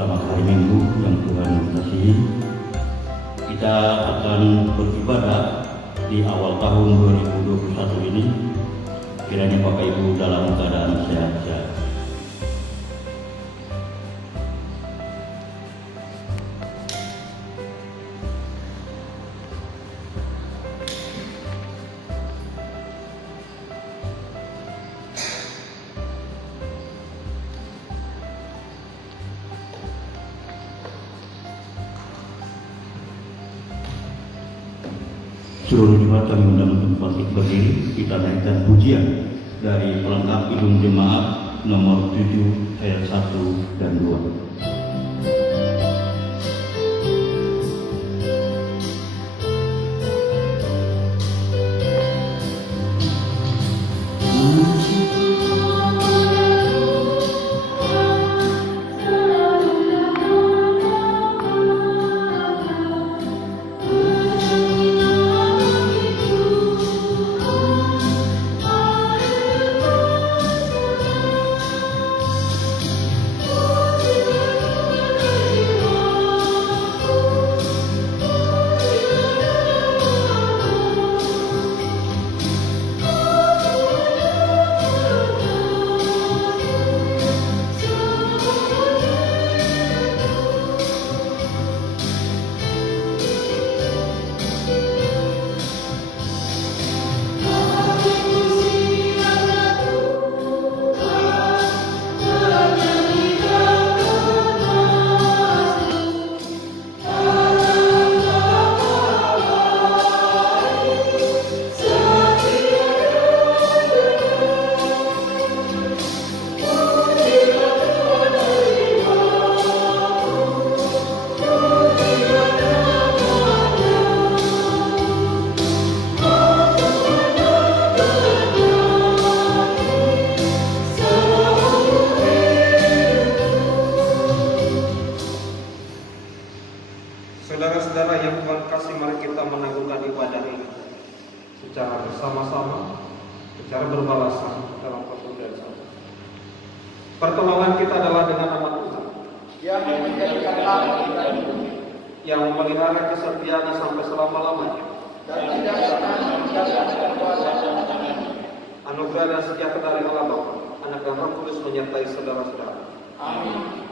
Selamat hari Minggu yang Tuhan kasihi. Kita akan beribadah di awal tahun 2021 ini. Kiranya Bapak Ibu dalam keadaan sehat-sehat. Seluruh jemaat kami undang untuk bangkit berdiri. Kita naikkan pujian dari pelengkap Idung Jemaat nomor 7 ayat 1 dan 2. Saudara-saudara yang Tuhan kasih, mari kita menangguhkan ibadah ini secara bersama-sama, secara berbalasan dalam persaudaraan saudara. Pertolongan kita adalah dengan nama Tuhan yang menjadikan langit dan bumi, yang memelihara kesetiaannya sampai selama-lamanya, dan tidak pernah meninggalkan kuasa. Anugerah dan sejahtera dari Allah Bapa, Anak dan Roh Kudus menyertai saudara-saudara. Amin.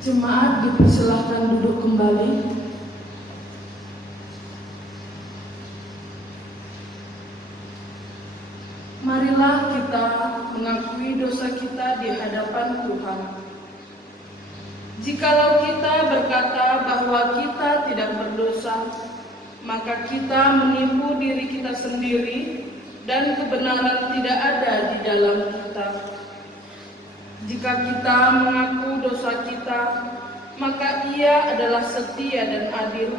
Jemaat dipersilahkan duduk kembali. Marilah kita mengakui dosa kita di hadapan Tuhan. Jikalau kita berkata bahwa kita tidak berdosa, maka kita menipu diri kita sendiri dan kebenaran tidak ada di dalam kita. Jika kita mengaku dosa kita, maka Ia adalah setia dan adil,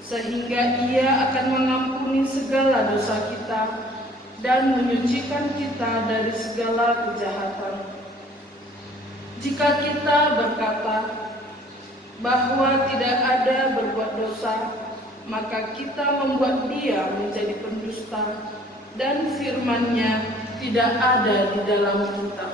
sehingga Ia akan mengampuni segala dosa kita dan menyucikan kita dari segala kejahatan. Jika kita berkata bahwa tidak ada berbuat dosa, maka kita membuat dia menjadi pendusta, dan firman-Nya tidak ada di dalam kita.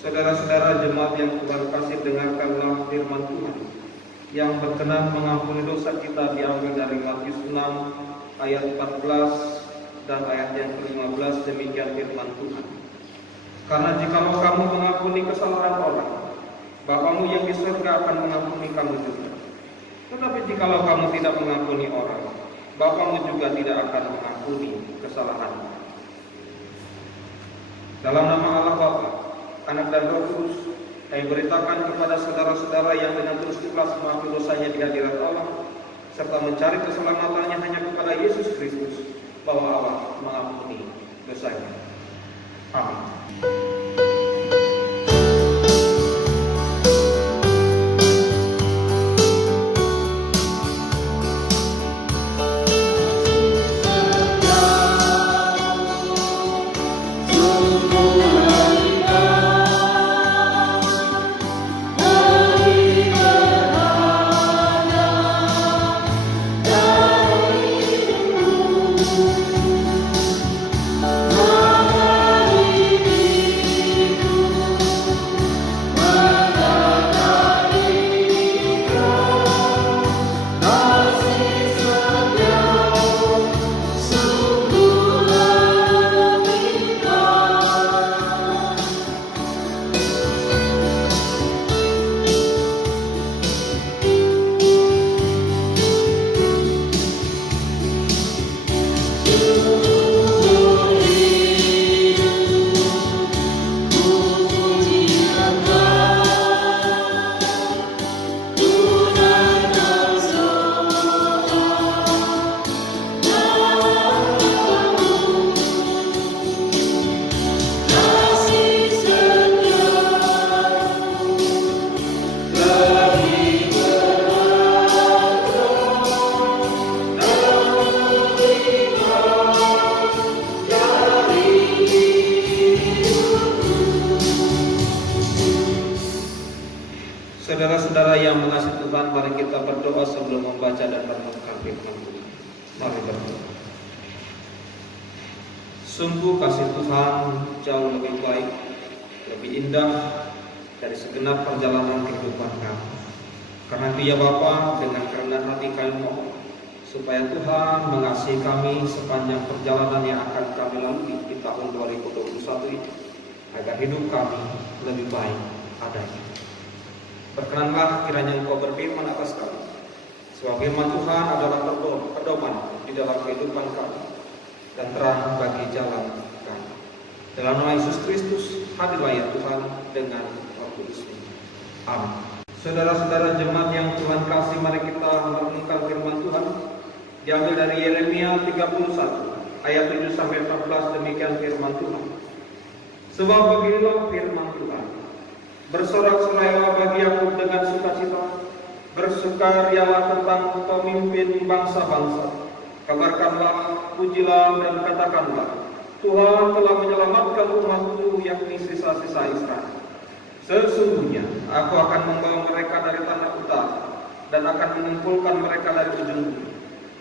Saudara-saudara jemaat yang Tuhan kasih, dengarkanlah firman Tuhan yang berkenan mengampuni dosa kita, diambil dari Matius 6 ayat 14 dan ayat yang ke-15. Demikian firman Tuhan. Karena jikalau kamu mengampuni kesalahan orang, Bapamu yang di surga akan mengampuni kamu juga. Tetapi jikalau kamu tidak mengampuni orang, Bapamu juga tidak akan mengampuni kesalahanmu. Dalam nama Allah Bapa, Anak dan Roh Kudus, kami beritakan kepada saudara-saudara yang dengan terus ikhlas mengakui dosanya di hadirat Allah, serta mencari keselamatannya hanya kepada Yesus Kristus, bahwa Allah mengampuni dosanya. Amin. Saudara-saudara yang mengasihi Tuhan, mari kita berdoa sebelum membaca dan merenungkan firman Tuhan. Mari berdoa. Sungguh kasih Tuhan jauh lebih baik, lebih indah dari segenap perjalanan kehidupan kami. Karena itu ya Bapa, dengan kerendahan hati kami mohon supaya Tuhan mengasihi kami sepanjang perjalanan yang akan kami lalui di tahun 2021 ini, agar hidup kami lebih baik adanya. Berkenanlah kiranya Engkau berfirman atas kami, sebab firman Tuhan adalah pedoman di dalam kehidupan kami dan terang bagi jalan kami. Dalam nama Yesus Kristus, hadirlah ya Tuhan dengan Roh Kudus. Amin. Saudara-saudara jemaat yang Tuhan kasih, mari kita merenungkan firman Tuhan diambil dari Yeremia 31 ayat 7 sampai 14 demikian firman Tuhan. Sebab beginilah firman Tuhan. Bersorak-sorailah bagi Yakub dengan sukacita, bersukarialah tentang pemimpin bangsa-bangsa. Kabarkanlah, pujilah dan katakanlah, Tuhan telah menyelamatkan umatku yakni sisa-sisa Israel. Sesungguhnya aku akan membawa mereka dari tanah utara dan akan mengumpulkan mereka dari ujung bumi.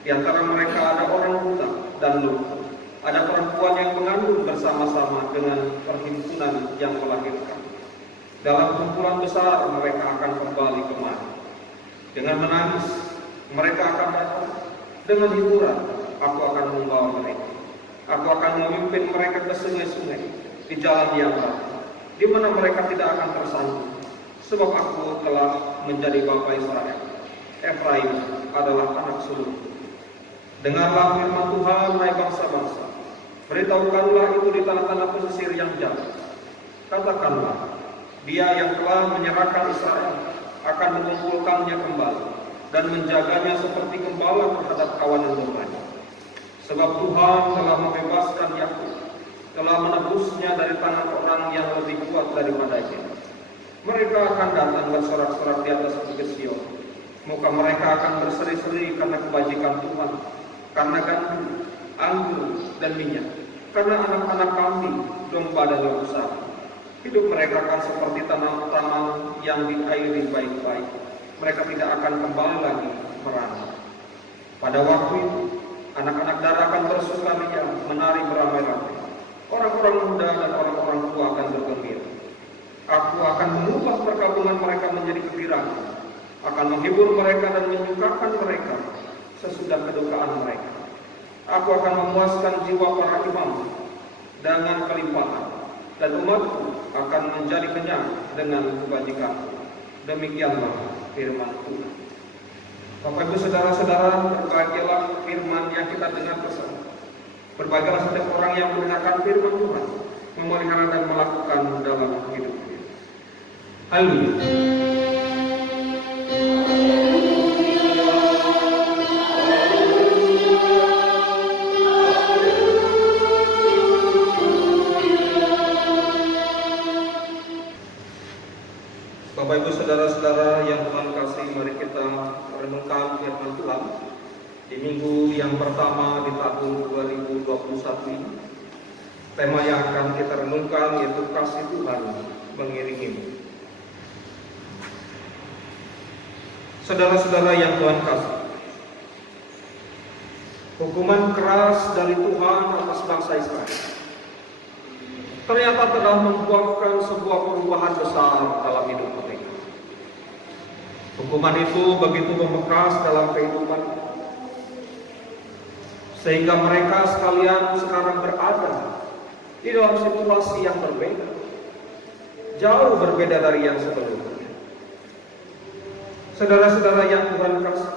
Di antara mereka ada orang buta dan lumpuh, ada perempuan yang mengandung bersama-sama dengan perhimpunan yang melahirkan. Dalam kumpulan besar mereka akan kembali kemari. Dengan menangis mereka akan datang. Dengan hiburan aku akan membawa mereka. Aku akan memimpin mereka ke sungai-sungai, di jalan yang rata, di mana mereka tidak akan tersandung. Sebab aku telah menjadi bapa Israel. Efraim adalah anak sulung. Dengarlah firman Tuhan, hai bangsa-bangsa. Beritahukanlah itu di tanah-tanah pesisir yang jauh. Katakanlah, Dia yang telah menyerahkan Israel akan mengumpulkannya kembali dan menjaganya seperti gembala terhadap kawanan dombanya. Sebab Tuhan telah membebaskan Yakub, telah menebusnya dari tangan orang yang lebih kuat daripadanya. Mereka akan datang bersorak-sorak di atas bukit Sion. Muka mereka akan berseri-seri karena kebajikan Tuhan, karena gandum, anggur, dan minyak, karena anak-anak kambing, domba dan lembu sapi. Hidup mereka akan seperti tanam-tanam yang diairi baik-baik. Mereka tidak akan kembali lagi merana. Pada waktu itu, anak-anak darah akan bersukaria, menari beramai-ramai. Orang-orang muda dan orang-orang tua akan bergembira. Aku akan mengubah perkabungan mereka menjadi gembira, akan menghibur mereka dan menyukakan mereka sesudah kedukaan mereka. Aku akan memuaskan jiwa para imam dengan kelimpahan, dan umatku akan menjadi kenyang dengan kebajikan. Demikianlah firman Tuhan. Bapak Ibu saudara-saudara, berbahagialah firman yang kita dengar bersama. Berbahagialah setiap orang yang mendengarkan firman Tuhan, memelihara dan melakukan dalam hidupnya. Haleluya. Bapak Ibu saudara-saudara yang Tuhan kasih, mari kita renungkan firman Tuhan di minggu yang pertama di tahun 2021 ini. Tema yang akan kita renungkan yaitu kasih Tuhan mengiringimu. Saudara-saudara yang Tuhan kasih, hukuman keras dari Tuhan atas bangsa Israel ternyata telah membuahkan sebuah perubahan besar dalam hidup mereka. Hukuman itu begitu membekas dalam kehidupan, sehingga mereka sekalian sekarang berada di dalam situasi yang berbeda, jauh berbeda dari yang sebelumnya. Saudara-saudara yang Tuhan kasih,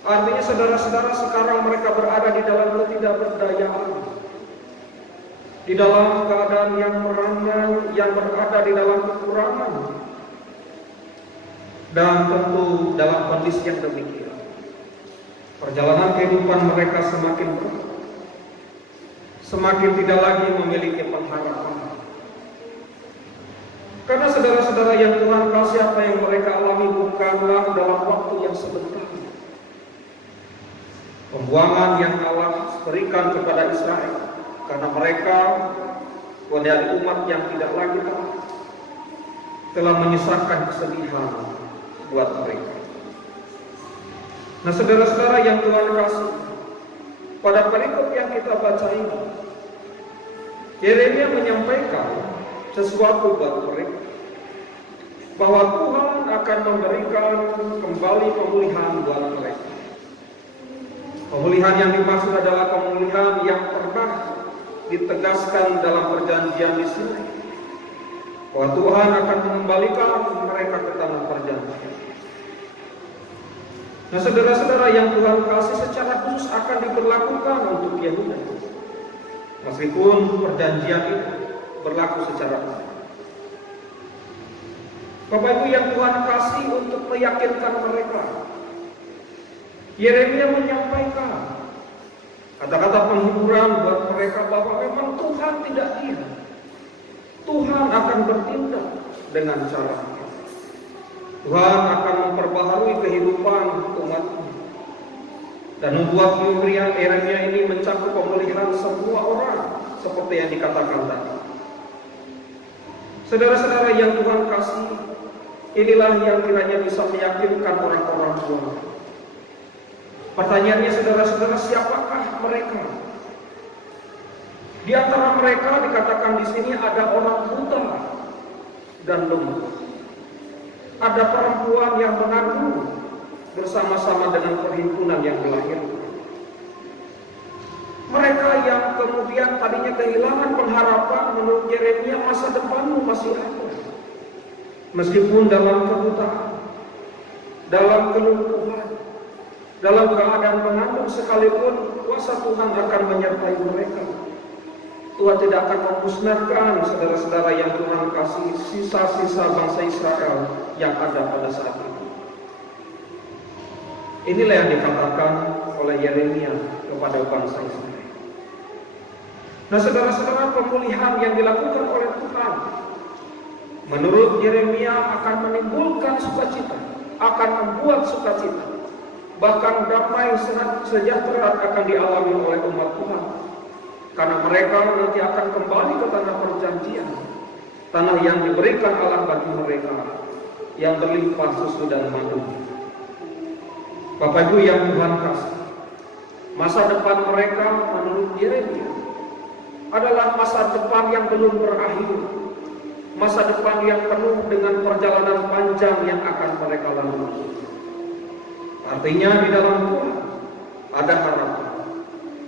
artinya saudara-saudara sekarang mereka berada di dalam ketidakberdayaan, di dalam keadaan yang merana, yang berada di dalam kekurangan, dan tentu dalam kondisi yang demikian, perjalanan kehidupan mereka semakin berat, semakin tidak lagi memiliki pengharapan. Karena saudara-saudara yang Tuhan kasih, apa yang mereka alami bukanlah dalam waktu yang sebentar. Pembuangan yang Allah berikan kepada Israel, karena mereka menjadi umat yang tidak lagi taat, telah menyisakan kesedihan buat mereka. Nah saudara-saudara yang Tuhan kasih, pada perikop yang kita baca ini, Yeremia menyampaikan sesuatu buat mereka, bahwa Tuhan akan memberikan kembali pemulihan buat mereka. Pemulihan yang dimaksud adalah pemulihan yang pernah ditegaskan dalam perjanjian di sini, bahwa Tuhan akan mengembalikan mereka ke tanah perjanjian. Nah saudara-saudara yang Tuhan kasih, secara khusus akan diberlakukan untuk Yehuda, meskipun perjanjian itu berlaku secara umum. Bapak Ibu yang Tuhan kasih, untuk meyakinkan mereka, Yeremia menyampaikan Kata-kata penghiburan buat mereka bahwa memang Tuhan tidak diam. Tuhan akan bertindak dengan cara. Tuhan akan memperbaharui kehidupan umatnya dan membuat pemberian Yeremia ini mencakup pemulihan semua orang seperti yang dikatakan tadi. Saudara-saudara yang Tuhan kasih, inilah yang kiranya bisa meyakinkan orang-orang tua. Pertanyaannya saudara-saudara, siapakah mereka? Di antara mereka dikatakan di sini ada orang buta dan lumpuh. Ada perempuan yang mengandung bersama-sama dengan perhimpunan yang dilahirkan. Mereka yang kemudian tadinya kehilangan pengharapan, menurut Yeremia masa depanmu masih ada. Meskipun dalam kebutaan, dalam kelumpuhan, dalam keadaan mengandung sekalipun, kuasa Tuhan akan menyertai mereka. Tuhan tidak akan memusnahkan saudara-saudara yang Tuhan kasih sisa-sisa bangsa Israel yang ada pada saat itu. Inilah yang dikatakan oleh Yeremia kepada bangsa Israel. Nah saudara-saudara, pemulihan yang dilakukan oleh Tuhan menurut Yeremia akan menimbulkan sukacita, akan membuat sukacita. Bahkan damai sejahtera akan dialami oleh umat Tuhan. Karena mereka nanti akan kembali ke tanah perjanjian, tanah yang diberikan Allah bagi mereka, yang berlimpah susu dan madu. Bapak Ibu yang Tuhan kasih, masa depan mereka menurut Yeremia adalah masa depan yang belum berakhir, masa depan yang penuh dengan perjalanan panjang yang akan mereka lalui. Artinya di dalam Tuhan ada harapan,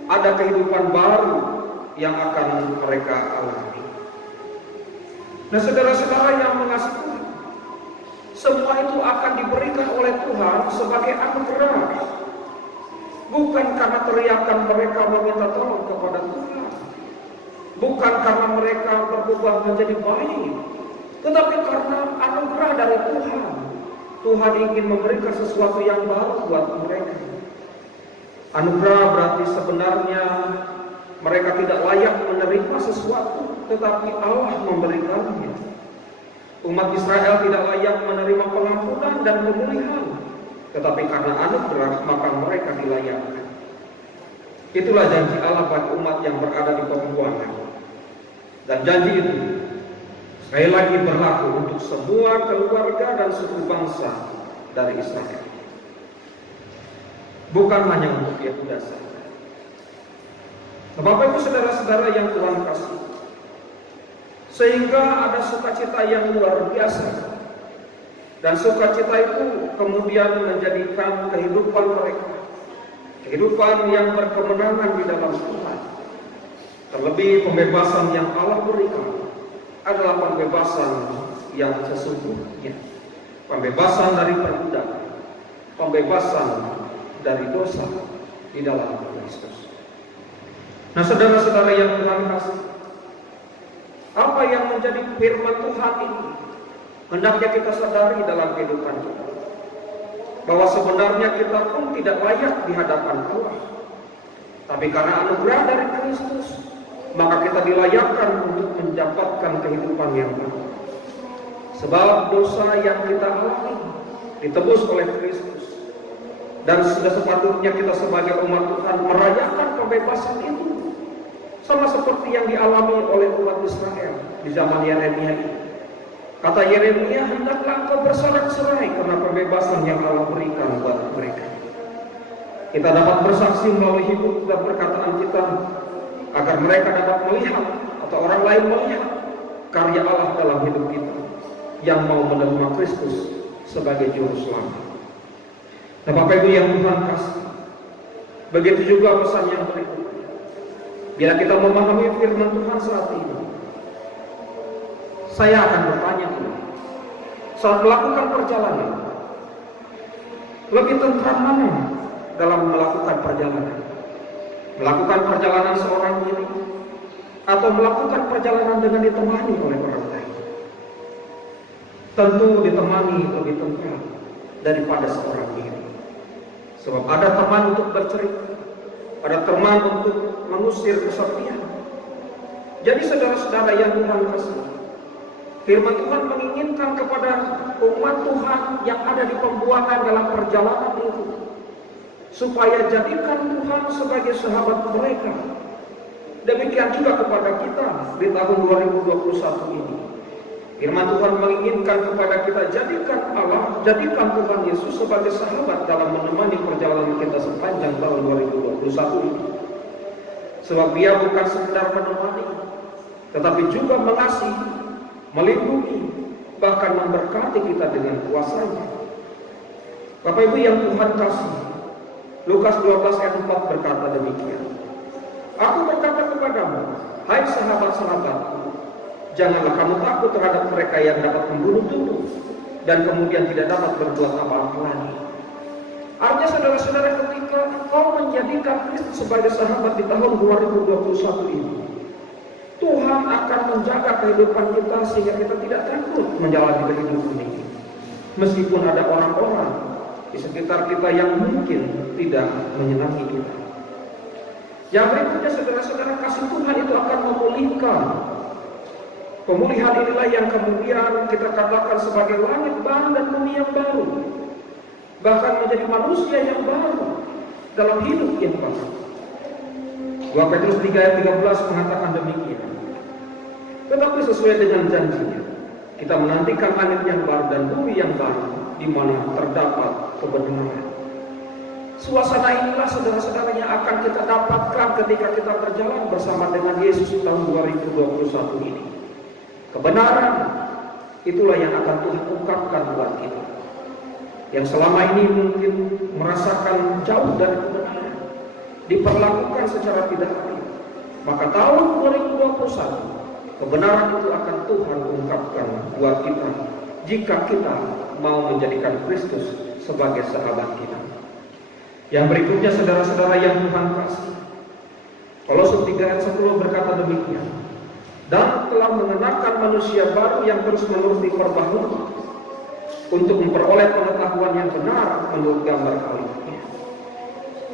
ada kehidupan baru yang akan mereka alami. Nah saudara-saudara yang mengasihi Tuhan, semua itu akan diberikan oleh Tuhan sebagai anugerah, bukan karena teriakan mereka meminta tolong kepada Tuhan, bukan karena mereka berubah menjadi baik, tetapi karena anugerah dari Tuhan. Tuhan ingin memberikan sesuatu yang baru buat mereka. Anugerah berarti sebenarnya mereka tidak layak menerima sesuatu, tetapi Allah memberikannya. Umat Israel tidak layak menerima pengampunan dan pemulihan, tetapi karena anugerah maka mereka dilayakkan. Itulah janji Allah bagi umat yang berada di pemulihan. Dan janji itu sekali lagi berlaku untuk semua keluarga dan suku bangsa dari Israel. Bukan hanya untuk Yehuda saja. Bapak Ibu saudara-saudara yang Tuhan kasih, sehingga ada sukacita yang luar biasa. Dan sukacita itu kemudian menjadikan kehidupan mereka, kehidupan yang berkemenangan di dalam Tuhan. Terlebih pembebasan yang Allah berikan adalah pembebasan yang sesungguhnya, pembebasan dari perbudakan, pembebasan dari dosa di dalam Kristus. Nah saudara-saudara yang Tuhan kasih, apa yang menjadi firman Tuhan ini hendaknya kita sadari dalam kehidupan kita, bahwa sebenarnya kita pun tidak layak di hadapan Allah, tapi karena anugerah dari Kristus maka kita dilayakkan untuk mendapatkan kehidupan yang baru. Sebab dosa yang kita alami ditebus oleh Kristus, dan sudah sepatutnya kita sebagai umat Tuhan merayakan pembebasan itu, sama seperti yang dialami oleh umat Israel di zaman Yeremia ini. Kata Yeremia, hendaklah engkau bersorak-sorai karena pembebasan yang Allah berikan buat mereka. Kita dapat bersaksi melalui hidup dan perkataan kita, agar mereka dapat melihat atau orang lain melihat karya Allah dalam hidup kita yang mau menerima Kristus sebagai juru selamat. Nah Bapak Ibu yang Tuhan kasih, begitu juga pesan yang berikutnya. Bila kita memahami firman Tuhan saat ini, saya akan bertanya saat melakukan perjalanan, lebih tentram mana dalam melakukan perjalanan? Melakukan perjalanan seorang diri atau melakukan perjalanan dengan ditemani oleh orang lain? Tentu ditemani lebih tentram daripada seorang diri. Sebab ada teman untuk bercerita, ada teman untuk mengusir kesepian. Jadi saudara-saudara yang Tuhan kasih, firman Tuhan menginginkan kepada umat Tuhan yang ada di pembuangan dalam perjalanan itu, supaya jadikan Tuhan sebagai sahabat mereka. Demikian juga kepada kita di tahun 2021 ini. Firman Tuhan menginginkan kepada kita, jadikan Allah, jadikan Tuhan Yesus sebagai sahabat dalam menemani perjalanan kita sepanjang tahun 2021 ini. Sebab Dia bukan sekedar menemani, tetapi juga mengasihi, melindungi, bahkan memberkati kita dengan kuasa-Nya. Bapak Ibu yang Tuhan kasih, Lukas 12 ayat 4 berkata demikian. Aku berkata kepadamu, hai sahabat-sahabatku, janganlah kamu takut terhadap mereka yang dapat membunuh tubuh dan kemudian tidak dapat berbuat apa-apa lagi. Artinya saudara-saudara, ketika engkau menjadikan Kristus sebagai sahabat di tahun 2021 ini, Tuhan akan menjaga kehidupan kita sehingga kita tidak takut menjalani kehidupan ini. Meskipun ada orang-orang di sekitar kita yang mungkin tidak menyenangi kita. Yang berikutnya saudara-saudara, kasih Tuhan itu akan memulihkan. Pemulihan inilah yang kemudian kita katakan sebagai langit baru dan bumi yang baru. Bahkan menjadi manusia yang baru dalam hidup yang baru. 2 Petrus 3 ayat 13 mengatakan demikian. Tetapi sesuai dengan janjinya, kita menantikan langit yang baru dan bumi yang baru, di mana terdapat kebenaran. Suasana inilah saudara-saudara yang akan kita dapatkan ketika kita berjalan bersama dengan Yesus di tahun 2021 ini. Kebenaran itulah yang akan Tuhan ungkapkan buat kita, yang selama ini mungkin merasakan jauh dari kebenaran, diperlakukan secara tidak adil. Maka tahun 2021 kebenaran itu akan Tuhan ungkapkan buat kita, jika kita mau menjadikan Kristus sebagai sahabat kita. Yang berikutnya saudara-saudara yang Tuhan kasih, Kolose 3 ayat 10 berkata demikian. Dan telah mengenakan manusia baru yang terus-menerus diperbaharui untuk memperoleh pengetahuan yang benar menurut gambar kalimatnya.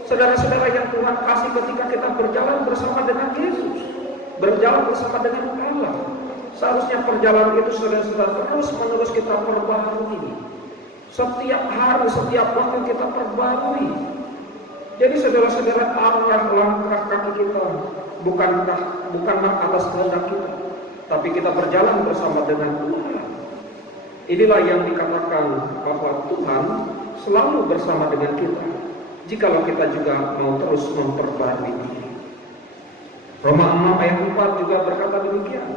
Saudara-saudara yang Tuhan kasih, ketika kita berjalan bersama dengan Yesus, berjalan bersama dengan Allah, seharusnya perjalanan itu saudara-saudara terus-menerus kita perbaharui. Setiap hari, setiap waktu kita perbaharui. Jadi saudara-saudara, arah langkah kaki kita bukanlah atas kehendak kita, tapi kita berjalan bersama dengan Tuhan. Inilah yang dikatakan bahwa Tuhan selalu bersama dengan kita, jikalau kita juga mau terus memperbarui diri. Roma 6 ayat 4 juga berkata demikian.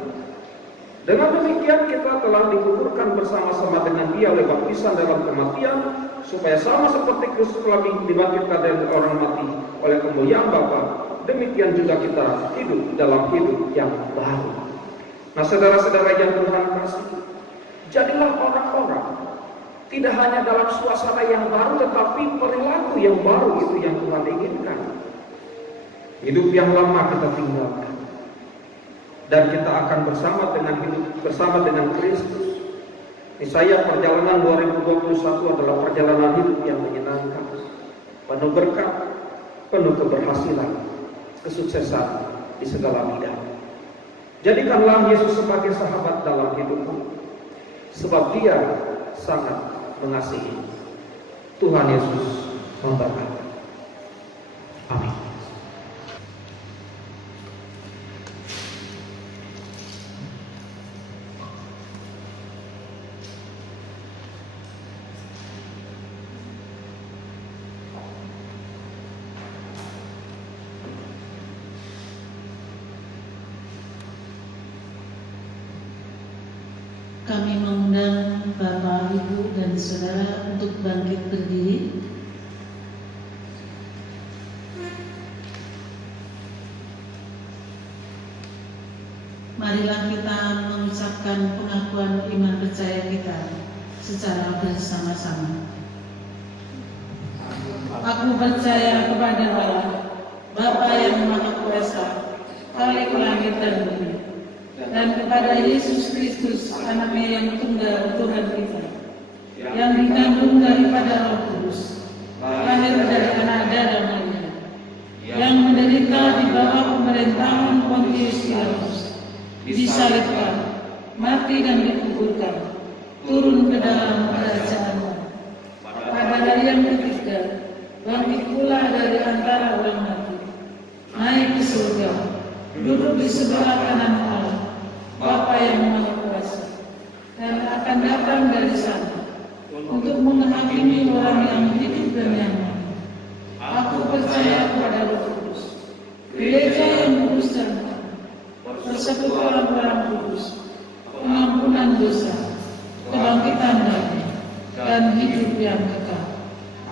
Dengan demikian kita telah dikuburkan bersama-sama dengan Dia oleh baptisan dalam kematian, supaya sama seperti Kristus telah dibangkitkan dari orang mati oleh kemuliaan Bapa, demikian juga kita hidup dalam hidup yang baru. Nah saudara-saudara yang Tuhan kasih, jadilah orang-orang tidak hanya dalam suasana yang baru, tetapi perilaku yang baru itu yang Tuhan inginkan. Hidup yang lama kita tinggalkan, dan kita akan bersama dengan Kristus. Niscaya perjalanan 2021 adalah perjalanan hidup yang menyenangkan, penuh berkat, penuh keberhasilan, kesuksesan di segala bidang. Jadikanlah Yesus sebagai sahabat dalam hidupmu, sebab Dia sangat mengasihi. Tuhan Yesus memberkati. Amin. Kami mengundang Bapak, Ibu, dan Saudara untuk bangkit berdiri. Marilah kita mengucapkan pengakuan iman percaya kita secara bersama-sama. Aku percaya kepada Allah, Bapa yang Maha Kuasa, Khalik langit dan bumi, dan kepada Yesus Kristus, Anaknya yang tunggal Tuhan kita, yang dikandung daripada Roh Kudus, lahir dari anak darah Maria, yang menderita di bawah pemerintahan Pontius Pilatus, disalibkan, mati dan dikuburkan, turun ke dalam kerajaan-Nya. Pada hari yang ketiga, bangkit pula dari antara orang mati, naik ke surga, duduk di sebelah kanan Allah, Bapa yang Maha Kuasa, dan akan datang dari sana untuk menghakimi orang yang hidup dan yang mati. Aku percaya kepada Roh Kudus, gereja yang kudus dan persekutuan orang kudus, pengampunan dosa, kebangkitan dari dan hidup yang kekal.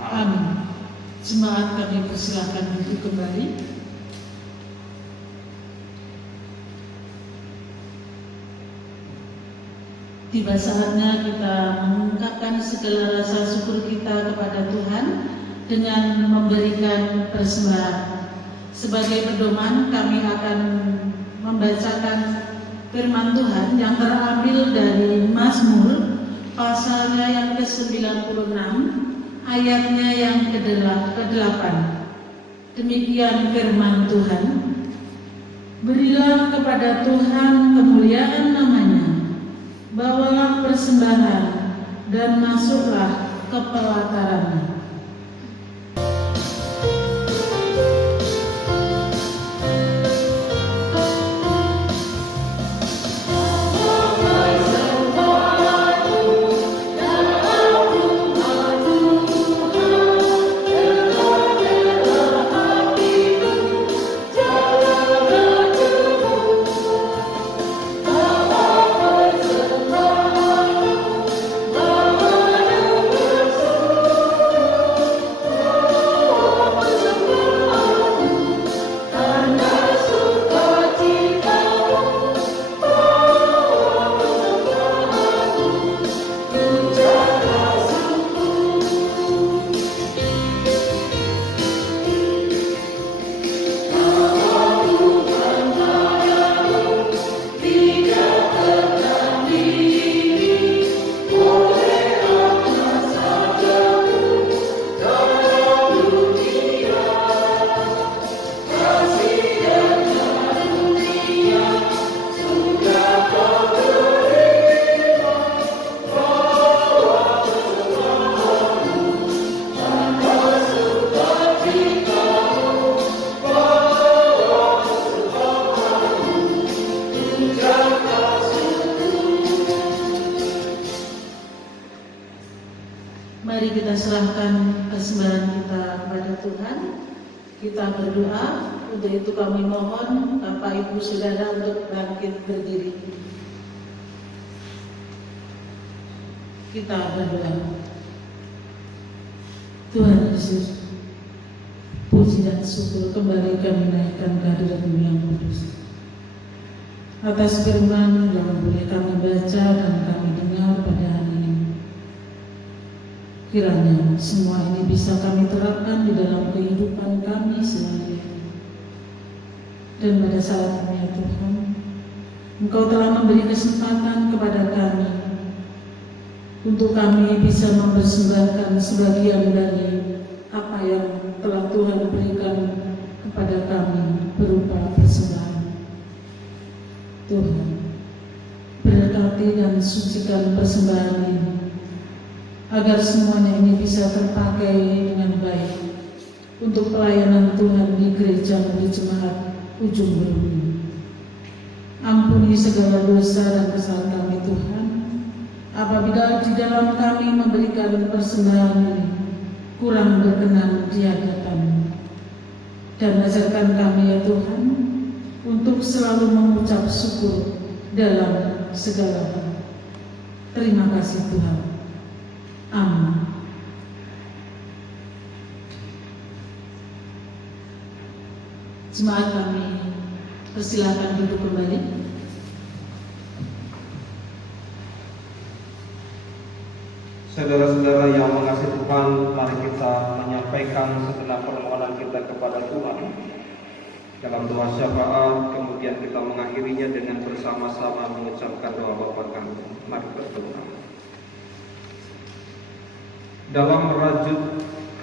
Amin. Jemaat kami persilakan duduk kembali. Tiba saatnya kita mengungkapkan segala rasa syukur kita kepada Tuhan dengan memberikan persembahan. Sebagai pedoman, kami akan membacakan firman Tuhan yang terambil dari Mazmur pasalnya yang ke-96, ayatnya yang ke-8. Demikian firman Tuhan. Berilah kepada Tuhan kemuliaan namanya, bawalah persembahan dan masuklah ke pelataran-Nya. Mari kita serahkan persembahan kita kepada Tuhan. Kita berdoa. Untuk itu kami mohon Bapak Ibu Saudara untuk bangkit berdiri. Kita berdoa. Tuhan Yesus, puji dan syukur kembali kami naikkan kehadirat-Mu yang kudus. Atas firman yang boleh kami baca dan kami dengar pada hari ini. Kiranya semua ini bisa kami terapkan di dalam kehidupan kami sehari-hari. Dan pada saat ini ya Tuhan, Engkau telah memberi kesempatan kepada kami untuk kami bisa mempersembahkan sebagian dari apa yang telah Tuhan berikan kepada kami berupa persembahan. Tuhan, berkati dan sucikan persembahan ini, agar semuanya ini bisa terpakai dengan baik untuk pelayanan Tuhan di gereja di jemaat ujung beruni. Ampuni segala dosa dan kesalahan kami Tuhan, apabila di dalam kami memberikan persembahan ini kurang berkenan di hadapan-Mu. Dan ajarkan kami ya Tuhan untuk selalu mengucap syukur dalam segala hal. Terima kasih Tuhan. Amin. Jemaat kami persilakan duduk kembali. Saudara-saudara yang mengasihi Tuhan, mari kita menyampaikan segenap permohonan kita kepada Tuhan dalam doa syafaat. Kemudian kita mengakhirinya dengan bersama-sama mengucapkan doa Bapa Kami. Mari berdoa. Dalam merajut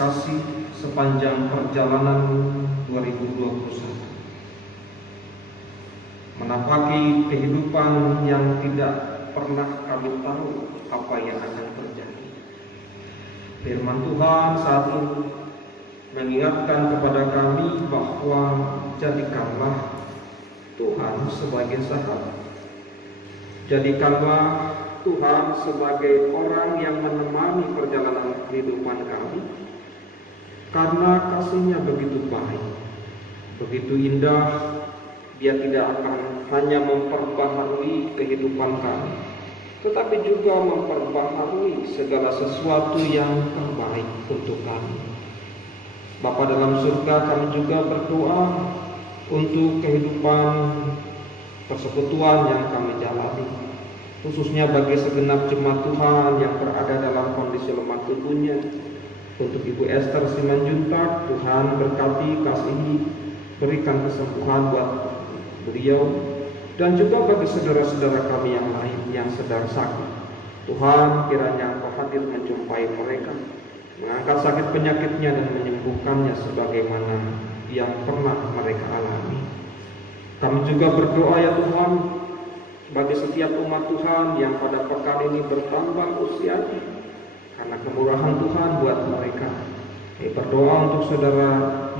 kasih sepanjang perjalanan 2021. Menapaki kehidupan yang tidak pernah kami tahu apa yang akan terjadi. Firman Tuhan saat ini mengingatkan kepada kami bahwa jadikanlah Tuhan sebagai sahabat. Jadikanlah Tuhan sebagai orang yang menemani perjalanan kehidupan kami, karena kasih-Nya begitu baik, begitu indah. Dia tidak akan hanya memperbaharui kehidupan kami, tetapi juga memperbaharui segala sesuatu yang terbaik untuk kami. Bapa dalam surga, kami juga berdoa untuk kehidupan persekutuan yang kami jalani, khususnya bagi segenap jemaat Tuhan yang berada dalam kondisi lemah tubuhnya. Untuk Ibu Esther Simanjuntak, Tuhan berkati, kasihi, berikan kesembuhan buat beliau, dan juga bagi saudara-saudara kami yang lain yang sedang sakit. Tuhan, kiranya Engkau hadir menjumpai mereka, mengangkat sakit penyakitnya dan menyembuhkannya sebagaimana yang pernah mereka alami. Kami juga berdoa ya Tuhan, bagi setiap umat Tuhan yang pada pekan ini bertambah usianya, karena kemurahan Tuhan buat mereka. Kami berdoa untuk saudara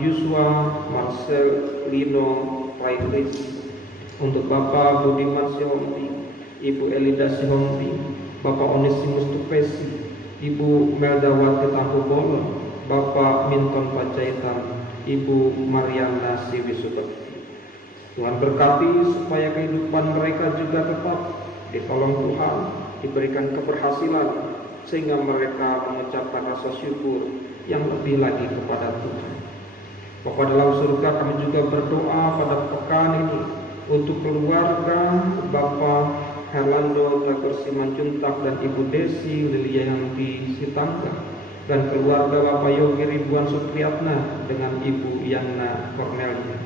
Yusua, Marcel, Lino, Raikris, untuk Bapak Budiman Sihomti, Ibu Elida Sihomti, Bapak Onesimus Tupesi, Ibu Meldawati Tampu Bolon, Bapak Minton Pacaitan, Ibu Mariana Siwisubekti. Tuhan berkati supaya kehidupan mereka juga tetap ditolong Tuhan, diberikan keberhasilan, sehingga mereka mengucapkan rasa syukur yang lebih lagi kepada Tuhan. Bapa dalam surga, kami juga berdoa pada pekan ini untuk keluarga Bapak Herlando Tagor Simanjuntak dan Ibu Desi Lilia Yanti Sitangga, dan keluarga Bapak Yogi Ridwan Supriyatna dengan Ibu Yana Cornelia.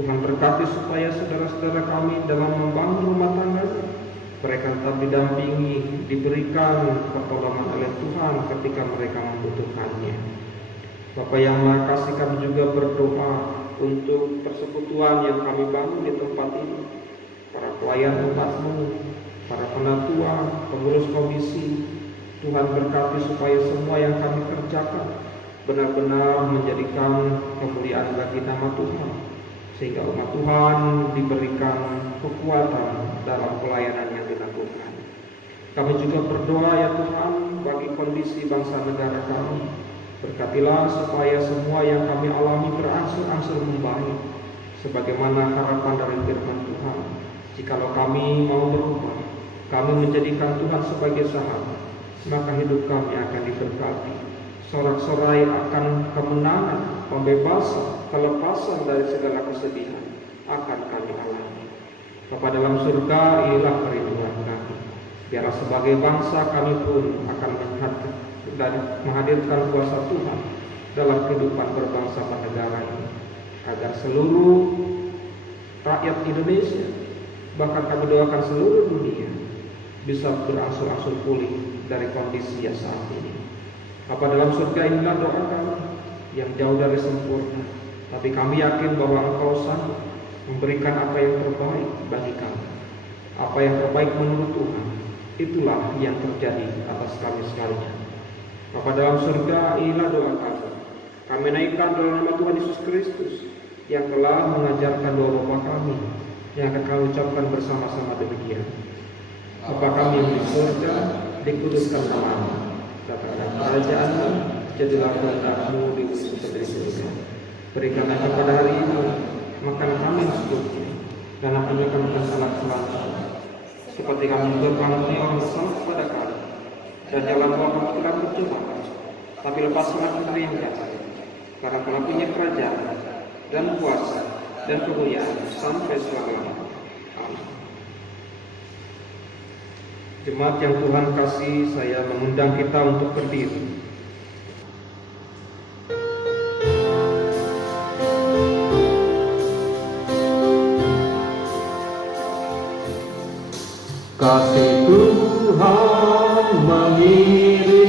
Tuhan berkati supaya saudara-saudara kami dalam membangun rumah tangga mereka tetap didampingi, diberikan pertolongan oleh Tuhan ketika mereka membutuhkannya. Bapa yang Maha Kasih, kami juga berdoa untuk persekutuan yang kami bangun di tempat ini, para pelayan umat-Mu, para penatua, pengurus komisi. Tuhan berkati supaya semua yang kami kerjakan benar-benar menjadikan kemuliaan bagi nama Tuhan, sehingga umat Tuhan diberikan kekuatan dalam pelayanan yang dilakukan. Kami juga berdoa ya Tuhan bagi kondisi bangsa negara kami. Berkatilah supaya semua yang kami alami berangsur-angsur membaik, sebagaimana harapan dari firman Tuhan. Jikalau kami mau berubah, kami menjadikan Tuhan sebagai sahabat, maka hidup kami akan diberkati. Sorak-sorai akan kemenangan, pembebasan, kelepasan dari segala kesedihan akan kami alami. Bapa dalam surga, inilah kerinduan kami. Biarlah sebagai bangsa kami pun akan menghadirkan kuasa Tuhan dalam kehidupan berbangsa dan negara ini, agar seluruh rakyat Indonesia, bahkan kami doakan seluruh dunia, bisa berangsur-angsur pulih dari kondisi yang saat ini. Apa dalam surga, inilah doa kami yang jauh dari sempurna, tapi kami yakin bahwa Engkau sanggup memberikan apa yang terbaik bagi kami. Apa yang terbaik menurut Tuhan, itulah yang terjadi atas kami sekalian. Bapa dalam surga, inilah doa kami. Kami naikkan dalam nama Tuhan Yesus Kristus yang telah mengajarkan doa Bapa kami, yang akan kami ucapkan bersama-sama demikian. Bapa kami yang di surga, dikuduskan nama-Mu, datanglah kerajaan-Mu, jadilah kehendak-Mu di bumi seperti di surga. Berikanlah kepada hari ini makanan kami yang secukupnya, dan ampunilah kami kesalahan-kesalahan kami, seperti kami juga mengampuni orang bersalah kepada kami. Dan jangan bawa kami ke dalam pencobaan, tapi lepaskanlah kami dari yang jahat. Karena Engkau punya kerajaan dan kuasa dan kemuliaan sampai selama-lamanya. Amin. Jemaat yang Tuhan kasih, saya mengundang kita untuk berdiri. Kasih Tuhan mengirimu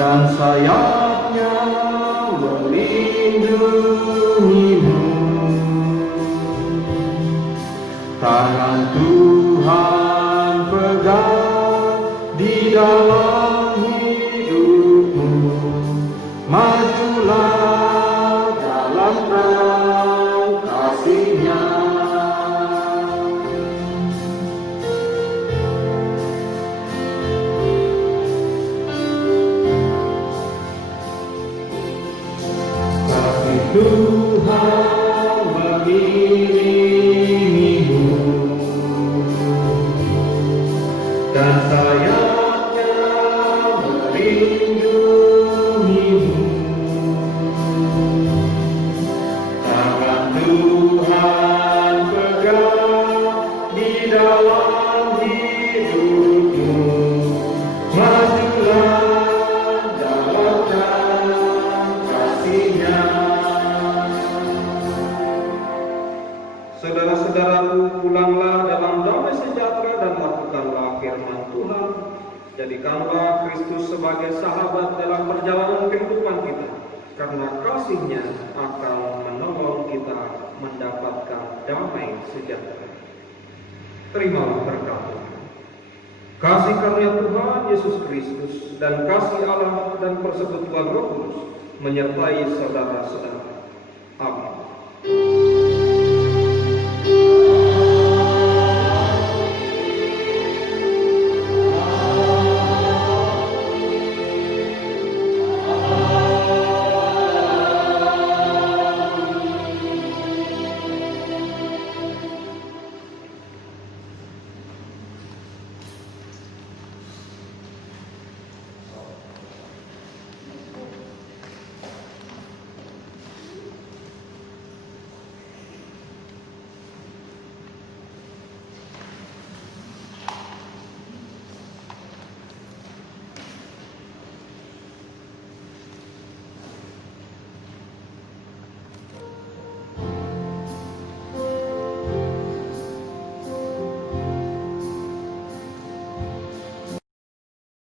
dan sayapnya melindungimu. Tangan Tuhan pegang di dalam hidupmu. Majulah dalam terang kasih-Nya. Kasih Tuhan mengiringimu dan sayapnya melindungimu. Tangan Tuhan pegang di dalam hidupmu. Majulah dalam terang kasih-Nya. Saudara-saudaraku, pulanglah dalam damai sejahtera dan lakukanlah firman Tuhan. Jadikanlah Kristus sebagai sahabat dalam perjalanan kehidupan kita, karena kasih-Nya akan menolong kita mendapatkan damai sejahtera. Terimalah berkat Tuhan. Kasih karunia Tuhan Yesus Kristus dan kasih Allah dan persekutuan Roh Kudus menyertai saudara-saudara. Amin.